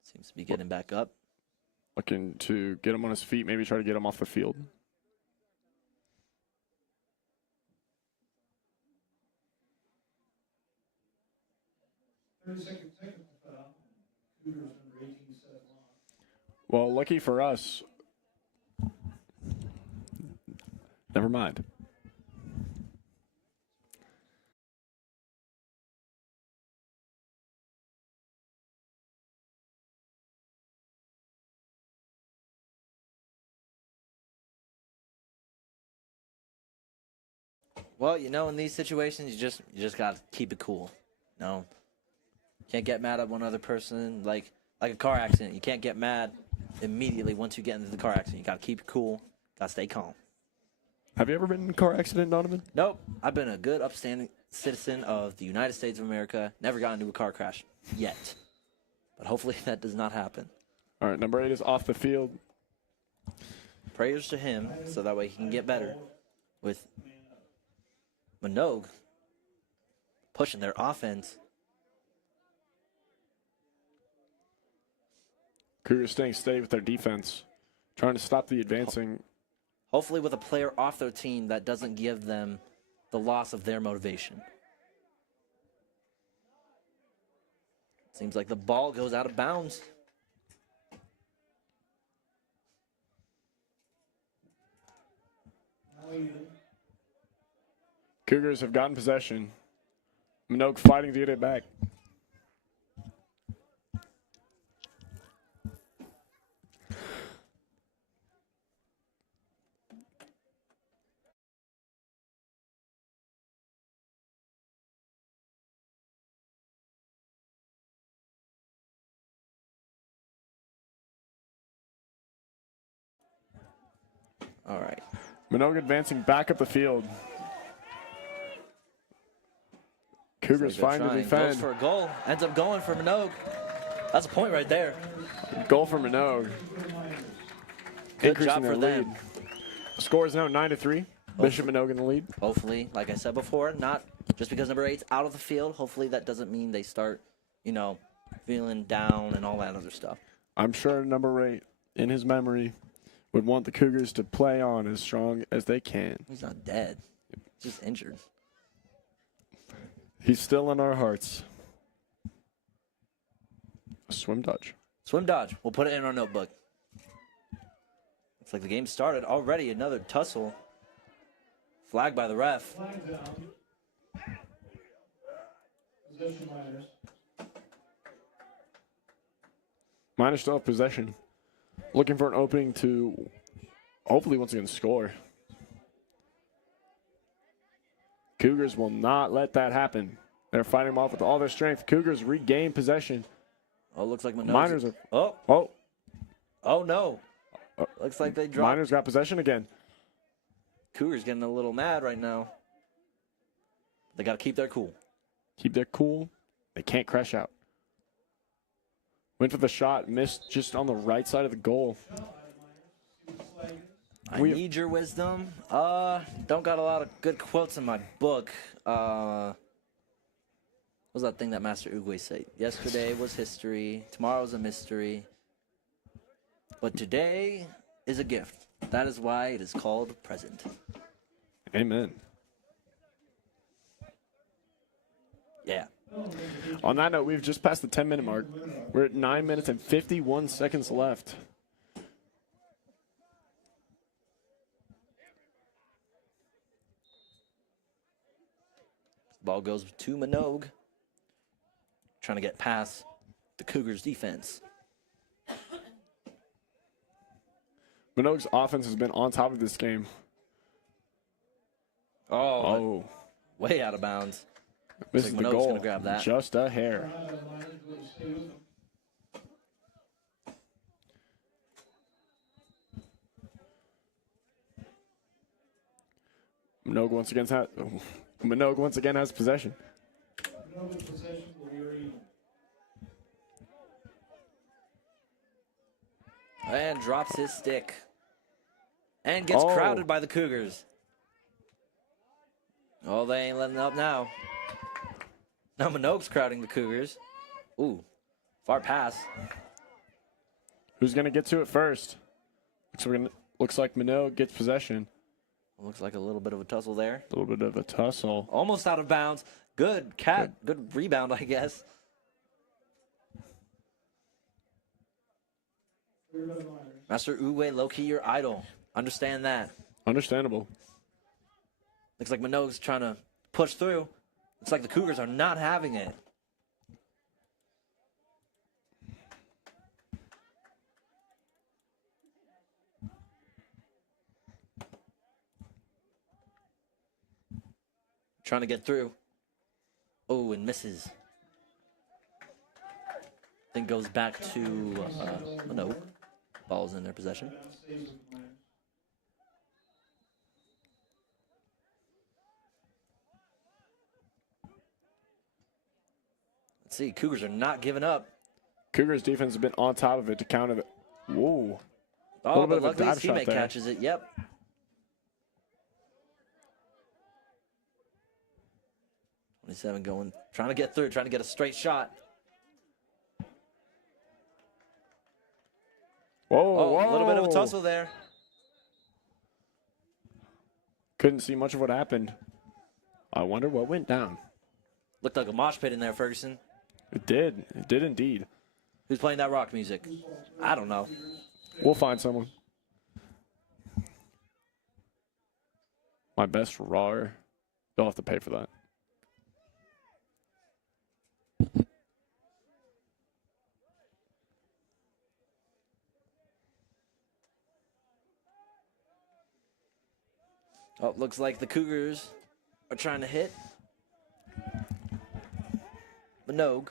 Seems to be getting back up. Looking to get him on his feet, maybe try to get him off the field. Third-second technical foul. Cougars, number 18, set long. Well, lucky for us. Never mind. Well, in these situations, you just gotta keep it cool. Can't get mad at one other person like a car accident. You can't get mad immediately once you get into the car accident. You gotta keep it cool. Gotta stay calm. Have you ever been in a car accident, Donovan? Nope. I've been a good, upstanding citizen of the United States of America. Never got into a car crash yet. But hopefully that does not happen. All right, number 8 is off the field. Prayers to him so that way he can get better. With Manogue pushing their offense. Cougars staying steady with their defense, trying to stop the advancing. Hopefully with a player off their team that doesn't give them the loss of their motivation. Seems like the ball goes out of bounds. Cougars have gotten possession. Manogue fighting to get it back. All right. Manogue advancing back up the field. Cougars find to defend. Goes for a goal. Ends up going for Manogue. That's a point right there. Goal for Manogue. Good job for them. The score is now 9-3. Bishop Manogue in the lead. Hopefully, like I said before, not just because number 8's out of the field. Hopefully that doesn't mean they start, feeling down and all that other stuff. I'm sure number 8, in his memory, would want the Cougars to play on as strong as they can. He's not dead. He's just injured. He's still in our hearts. A swim dodge. Swim dodge. We'll put it in our notebook. Looks like the game started already. Another tussle Flag by the ref. Flag down. Possession Miners. Miners still have possession. Looking for an opening to hopefully once again score. Cougars will not let that happen. They're fighting them off with all their strength. Cougars regain possession. Oh, looks like Miners are. Oh no. Oh. Looks like they dropped. Miners got possession again. Cougars getting a little mad right now. They got to keep their cool. Keep their cool. They can't crash out. Went for the shot, missed just on the right side of the goal. I need your wisdom. Don't got a lot of good quotes in my book. What was that thing that Master Uguay said? Yesterday was history. Tomorrow's a mystery. But today is a gift. That is why it is called present. Amen. Yeah. On that note, we've just passed the 10-minute mark. We're at 9 minutes and 51 seconds left. Ball goes to Manogue. Trying to get past the Cougars defense. Manogue's offense has been on top of this game. Oh. Way out of bounds. Misses like the Manogue's goal. gonna grab that. Just a hair. Manogue once again has possession. And drops his stick. And gets crowded by the Cougars. Oh, they ain't letting up now. Now Manogue's crowding the Cougars. Ooh, far pass. Who's going to get to it first? Looks like Manogue gets possession. Looks like a little bit of a tussle there. A little bit of a tussle. Almost out of bounds. Good rebound, I guess. Master Uwe, low-key your idol. Understand that. Understandable. Looks like Manogue's trying to push through. Looks like the Cougars are not having it. Trying to get through. Oh, and misses. Then goes back to Manogue. Ball's in their possession. Let's see, Cougars are not giving up. Cougars defense has been on top of it to counter the. Whoa. Oh, but luckily his teammate catches it. Yep. Going, trying to get through, trying to get a straight shot. Whoa. A little bit of a tussle there. Couldn't see much of what happened. I wonder what went down. Looked like a mosh pit in there, Ferguson. It did. It did indeed. Who's playing that rock music? I don't know. We'll find someone. My best raw. You'll have to pay for that. Oh, looks like the Cougars are trying to hit. Manogue.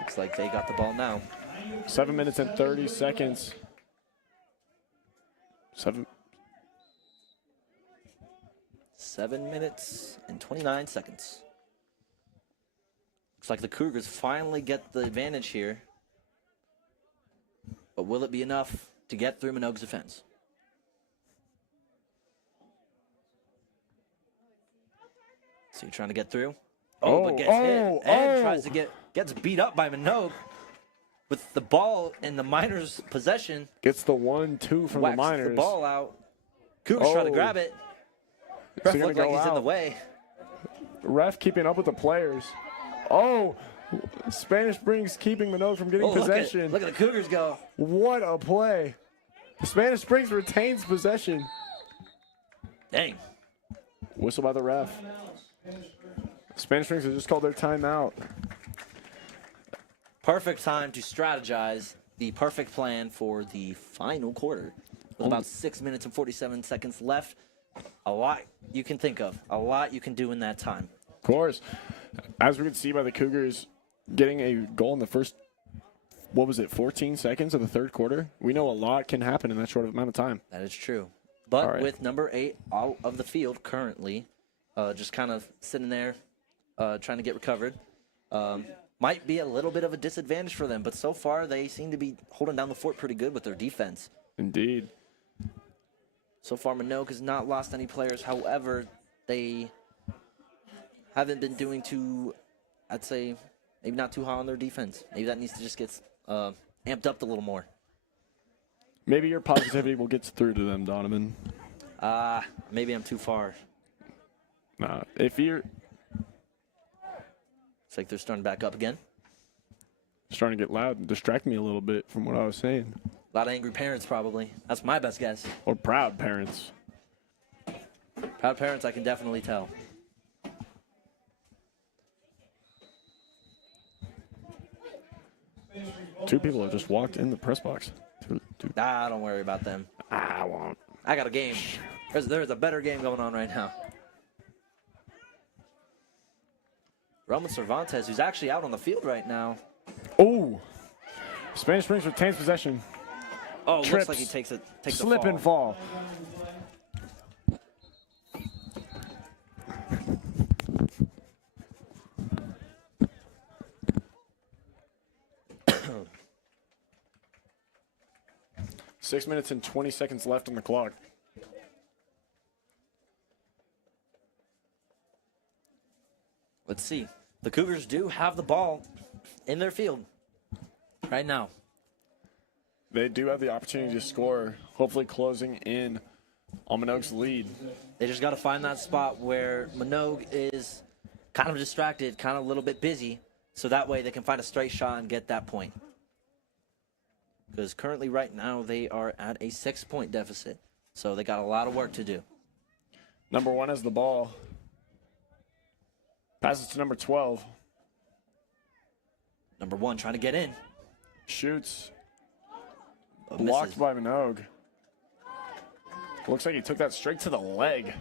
Looks like they got the ball now. 7 minutes and 30 seconds. 7 minutes and 29 seconds. Looks like the Cougars finally get the advantage here. But will it be enough to get through Manogue's defense? So you're trying to get through. But gets hit and tries to gets beat up by Manogue with the ball in the Miners' possession. Gets the 1-2 from the Miners. The ball out. Cougars try to grab it. Ref looks like he's in the way. Ref keeping up with the players. Oh, Spanish Springs keeping Manogue from getting possession. Look at the Cougars go. What a play. Spanish Springs retains possession. Dang. Whistle by the ref. Spanish Springs have just called their timeout. Perfect time to strategize the perfect plan for the final quarter. With about 6 minutes and 47 seconds left. A lot you can think of. A lot you can do in that time. Of course. As we can see by the Cougars getting a goal in the first, 14 seconds of the third quarter? We know a lot can happen in that short amount of time. That is true. But right. with number 8 out of the field currently, just kind of sitting there trying to get recovered, might be a little bit of a disadvantage for them. But so far, they seem to be holding down the fort pretty good with their defense. Indeed. So far, Manogue has not lost any players. However, they haven't been doing too, I'd say, maybe not too high on their defense. Maybe that needs to just get amped up a little more. Maybe your positivity will get through to them, Donovan. Maybe I'm too far. Nah, if you're... It's like they're starting back up again. Starting to get loud and distract me a little bit from what I was saying. A lot of angry parents, probably. That's my best guess. Or proud parents. Proud parents, I can definitely tell. Two people have just walked in the press box. Two. Don't worry about them. I won't. I got a game. There's a better game going on right now. Roman Cervantes, who's actually out on the field right now. Oh! Spanish Springs retains possession. Oh, Trips. looks like he takes a Slip and fall. Six minutes and 20 seconds left on the clock. Let's see. The Cougars do have the ball in their field right now. They do have the opportunity to score, hopefully closing in on Manogue's lead. They just got to find that spot where Manogue is kind of distracted, kind of a little bit busy, so that way they can find a straight shot and get that point. Because currently right now they are at a 6-point deficit, so they got a lot of work to do. Number 1 has the ball. Passes to number 12. Number 1 trying to get in. Shoots. Blocked Blocked by Manogue. Looks like he took that straight to the leg.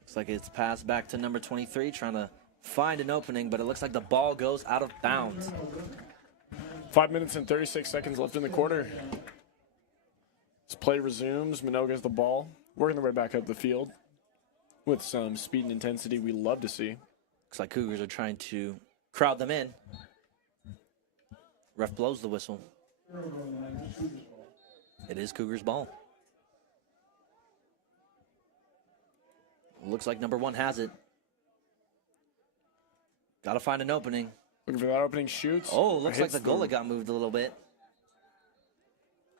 Looks like it's passed back to number 23, trying to find an opening, but it looks like the ball goes out of bounds. 5 minutes and 36 seconds left in the quarter. As play resumes, Manogue has the ball, working their way back up the field with some speed and intensity we love to see. Looks like Cougars are trying to crowd them in. Ref blows the whistle. It is Cougars' ball. Looks like number 1 has it. Got to find an opening. Looking for that opening, shoots. Oh, looks like the goalie got moved a little bit.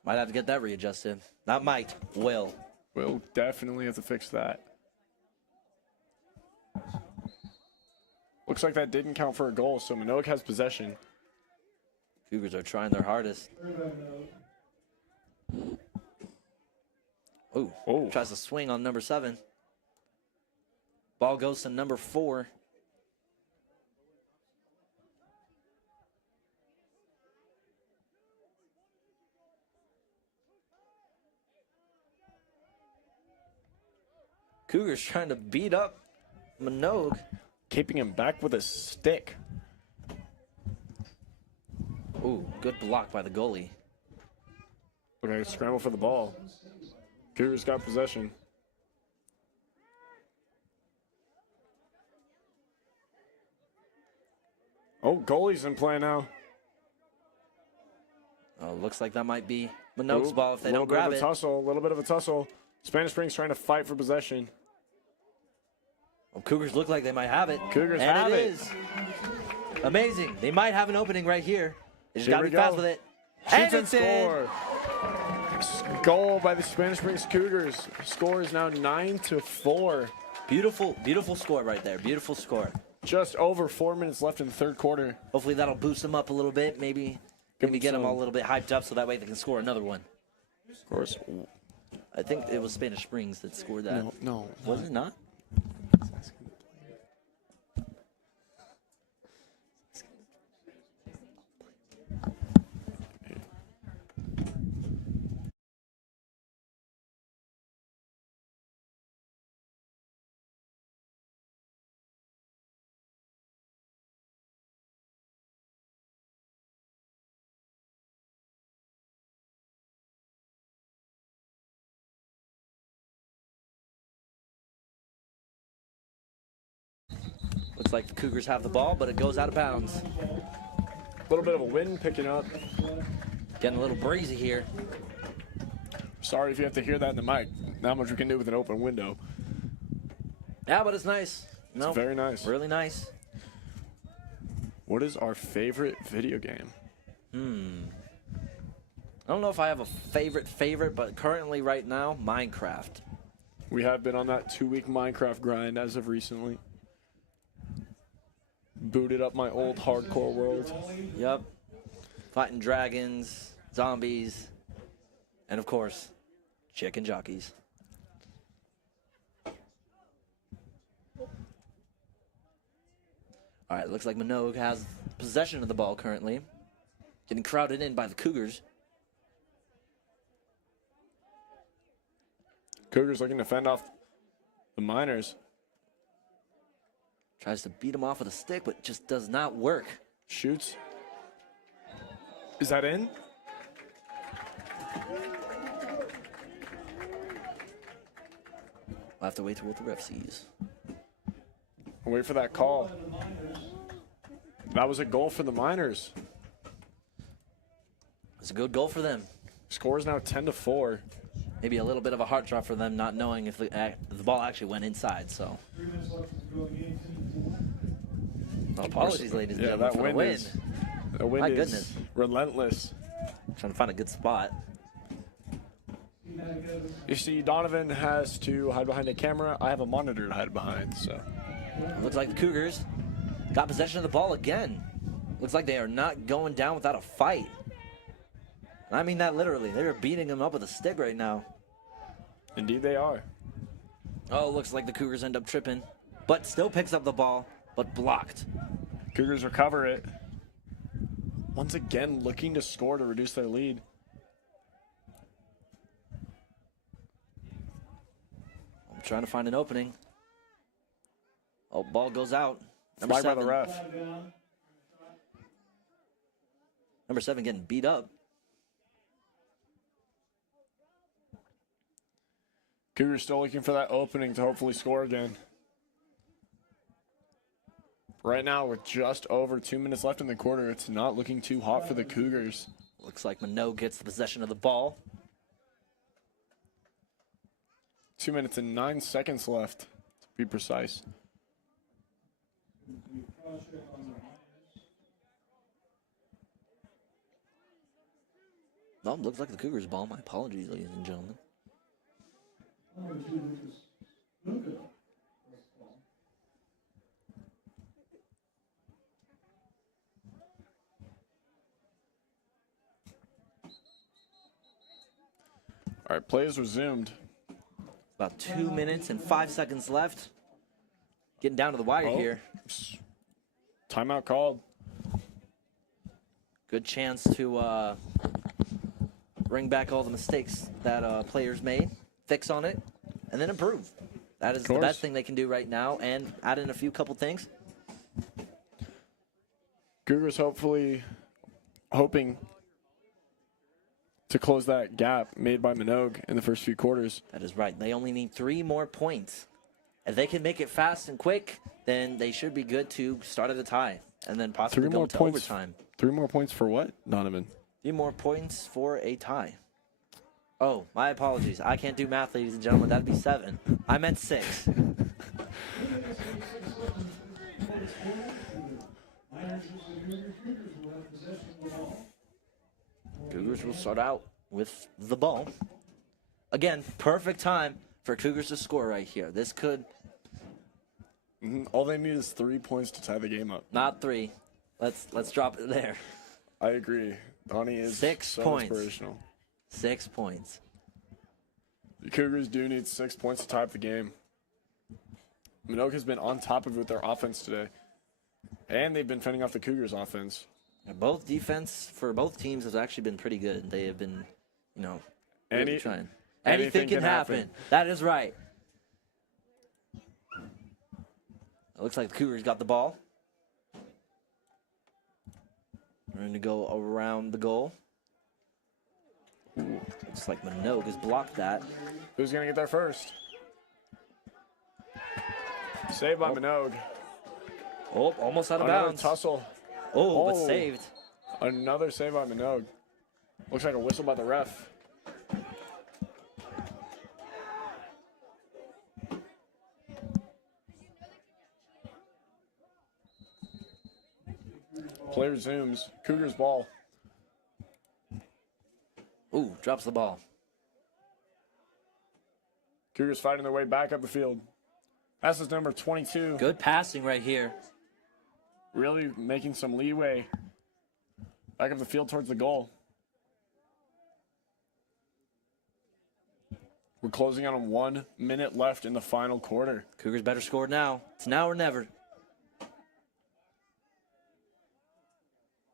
Might have to get that readjusted. Not might, will. We'll definitely have to fix that. Looks like that didn't count for a goal, so Manogue has possession. Cougars are trying their hardest. Ooh, tries to swing on number 7. Ball goes to number 4. Cougars trying to beat up Manogue. Keeping him back with a stick. Ooh, good block by the goalie. Okay, scramble for the ball. Cougars got possession. Oh, goalie's in play now. Oh, looks like that might be Manogue's ball if they don't grab it. A little bit of a tussle. Spanish Springs trying to fight for possession. Well, Cougars look like they might have it. Cougars and have it it. is. Amazing. They might have an opening right here. They just Here got to we be fast go. with it. Shoots And it's in. score. Goal by the Spanish Springs Cougars. Score is now 9-4. Beautiful, beautiful score right there. Beautiful score. Just over 4 minutes left in the third quarter. Hopefully that'll boost them up a little bit. Maybe get them all a little bit hyped up so that way they can score another one. Of course. I think it was Spanish Springs that scored that. No. Was it not? Looks like the Cougars have the ball, but it goes out of bounds. A little bit of a wind picking up. Getting a little breezy here. Sorry if you have to hear that in the mic. Not much we can do with an open window. Yeah, but it's nice. No, It's very nice. Really nice. What is our favorite video game? I don't know if I have a favorite, but currently right now, Minecraft. We have been on that 2-week Minecraft grind as of recently. Booted up my old hardcore world. Yep. Fighting dragons, zombies, and of course, chicken jockeys. All right, looks like Manogue has possession of the ball currently. Getting crowded in by the Cougars. Cougars looking to fend off the Miners. Tries to beat him off with a stick, but just does not work. Shoots. Is that in? We'll have to wait till what the ref sees. Wait for that call. That was a goal for the Miners. It's a good goal for them. Score is now 10-4. Maybe a little bit of a heart drop for them, not knowing if the ball actually went inside. So, 3 minutes left to go in the game. apologies, ladies and Yeah, gentlemen, that for the wind win. is, the wind My is goodness. relentless. Trying to find a good spot. You see, Donovan has to hide behind a camera. I have a monitor to hide behind, so. It looks like the Cougars got possession of the ball again. Looks like they are not going down without a fight. And I mean that literally. They're beating him up with a stick right now. Indeed they are. Oh, looks like the Cougars end up tripping, but still picks up the ball, but blocked. Cougars recover it. Once again, looking to score to reduce their lead. I'm trying to find an opening. Oh, ball goes out. Number Flag by 7. the ref. Number 7 getting beat up. Cougars still looking for that opening to hopefully score again. Right now, with just over 2 minutes left in the quarter, it's not looking too hot for the Cougars. Looks like Manogue gets the possession of the ball. 2 minutes and 9 seconds left, to be precise. No, looks like the Cougars' ball. My apologies, ladies and gentlemen. All right, play is resumed. About 2 minutes and 5 seconds left. Getting down to the wire here. Timeout called. Good chance to bring back all the mistakes that players made, fix on it, and then improve. That is the best thing they can do right now, and add in a couple things. Cougars hoping to close that gap made by Manogue in the first few quarters. That is right. They only need 3 more points. If they can make it fast and quick, then they should be good to start at a tie and then possibly go to overtime. 3 more points for what, Donovan? 3 more points for a tie. Oh, my apologies. I can't do math, ladies and gentlemen. That'd be 7. I meant 6. Cougars will start out with the ball. Again, perfect time for Cougars to score right here. This could All they need is 3 points to tie the game up. not 3. Let's drop it there. I agree. Donnie is 6 so points. inspirational. 6 points. The Cougars do need 6 points to tie up the game. Manogue has been on top of it with their offense today. And they've been fending off the Cougars' offense. Both defense for both teams has actually been pretty good. They have been, really trying. Anything can happen. That is right. It looks like the Cougars got the ball. We're going to go around the goal. Looks like Manogue has blocked that. Who's going to get there first? Saved by Manogue. Oh, almost out of Another bounds. tussle. But saved. Another save by Manogue. Looks like a whistle by the ref. Play resumes. Cougars ball. Ooh, drops the ball. Cougars fighting their way back up the field. Passes number 22. Good passing right here. Really making some leeway. Back up the field towards the goal. We're closing out on 1 minute left in the final quarter. Cougars better score now. It's now or never.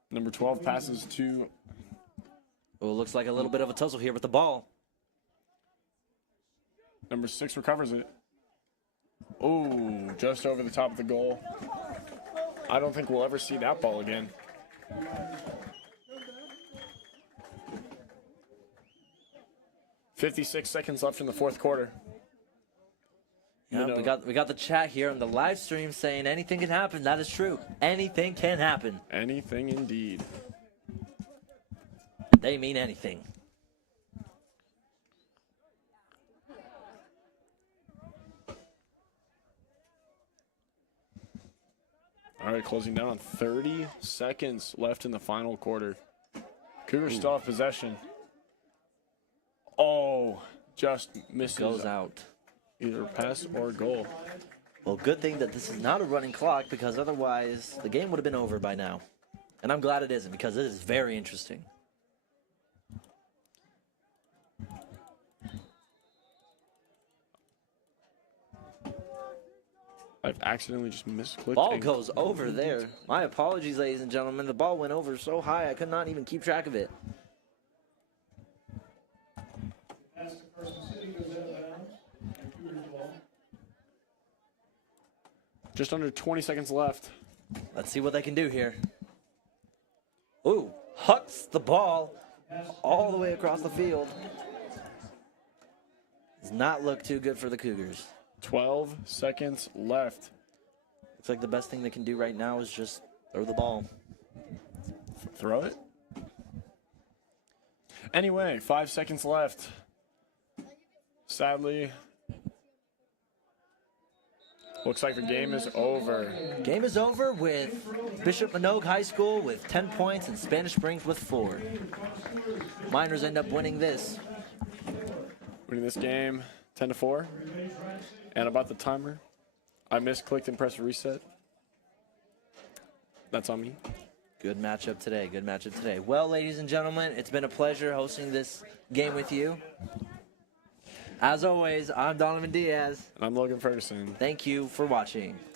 Number 12 passes to... Oh, it looks like a little bit of a tussle here with the ball. Number 6 recovers it. Oh, just over the top of the goal. I don't think we'll ever see that ball again. $56 seconds left in the fourth quarter. Yeah, we got the chat here on the live stream saying anything can happen. That is true. Anything can happen. Anything indeed. They mean anything. All right, closing down on 30 seconds left in the final quarter. Cougars still have possession. Oh, just misses. Goes out. Either pass or goal. Well, good thing that this is not a running clock because otherwise the game would have been over by now. And I'm glad it isn't because it is very interesting. I've accidentally just misclicked. Ball goes over there. My apologies, ladies and gentlemen. The ball went over so high I could not even keep track of it. Pass to Carson City goes out of bounds. Cougars ball. Just under 20 seconds left. Let's see what they can do here. Ooh, hucks the ball all the way across the field. Does not look too good for the Cougars. 12 seconds left. Looks like the best thing they can do right now is just throw the ball. Throw it. Anyway, 5 seconds left. Sadly, looks like the game is over. Game is over with Bishop Manogue High School with 10 points and Spanish Springs with 4. Miners end up winning this. Winning this game 10-4. And about the timer, I misclicked and pressed reset. That's on me. Good matchup today. Good matchup today. Well, ladies and gentlemen, it's been a pleasure hosting this game with you. As always, I'm Donovan Diaz. And I'm Logan Ferguson. Thank you for watching. Till